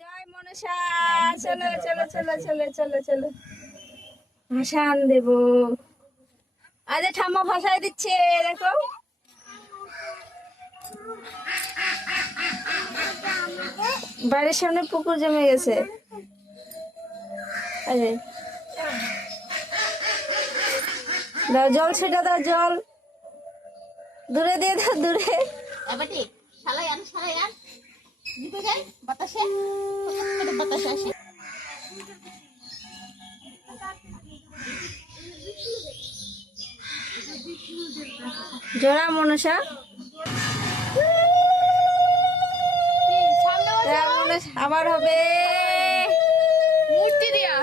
জয় মনসা। চলো চলো চলো চলো চলো চলো ভাসান দেব। আজ ঠাম্মা ভাসায় দিচ্ছে, দেখো। বাড়ির সামনে পুকুর জমে গেছে। দাও জল, সেটা দাও জল, দূরে দিয়ে দাও, দূরে। জোড়া মনসা, আবার হবে মূর্তি দিয়া।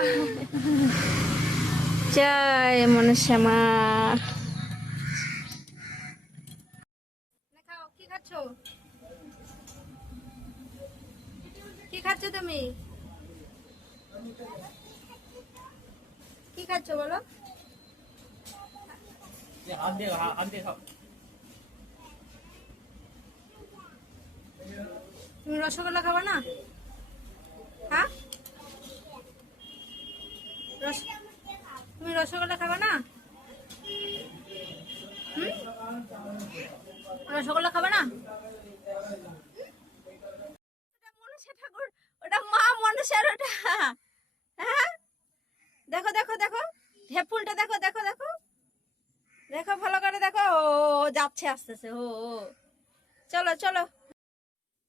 জয় মনসা মা। কি খাচ্ছ, কি খাচ্ছ তুমি? কি খাচ্ছ বলো? তুমি রসগোল্লা খাবা না? হ্যাঁ, তুমি রসগোল্লা খাবা না? রসগোল্লা খাবে না? মনসা ঠাকুর, ওটা মা মনসার ওটা। হ্যাঁ, দেখো দেখো দেখো, ঢেপুলটা দেখো দেখো দেখো দেখো, ভালো করে দেখো। ও যাচ্ছে আসতেছে। ও চলো চলো,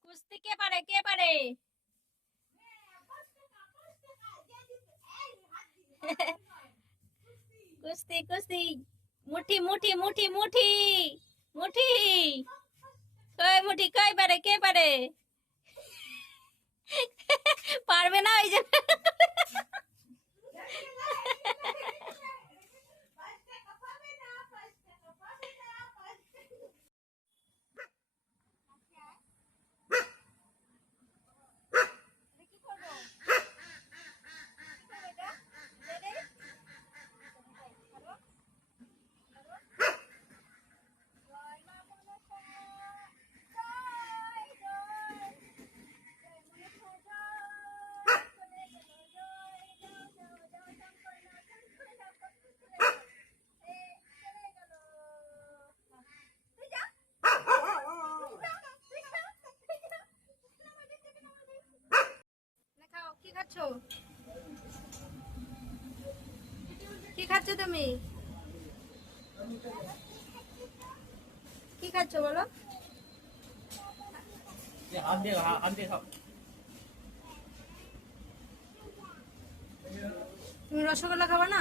কুস্তি কে পারে, কে পারে? কুস্তি কুস্তি, মুঠি মুঠি মুঠি মুঠি মুঠি, কই মুঠি, কই পারে, কে পারে? পারবে না ওই জন্য। কি খাচ্ছ, কি খাচ্ছ তুমি? কি খাচ্ছ বলো? তুমি রসগোল্লা খাবা না?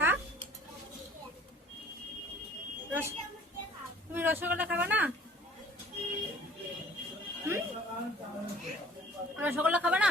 হ্যাঁ, তুমি রসগোল্লা খাবা না? রসগোল্লা খাবা না?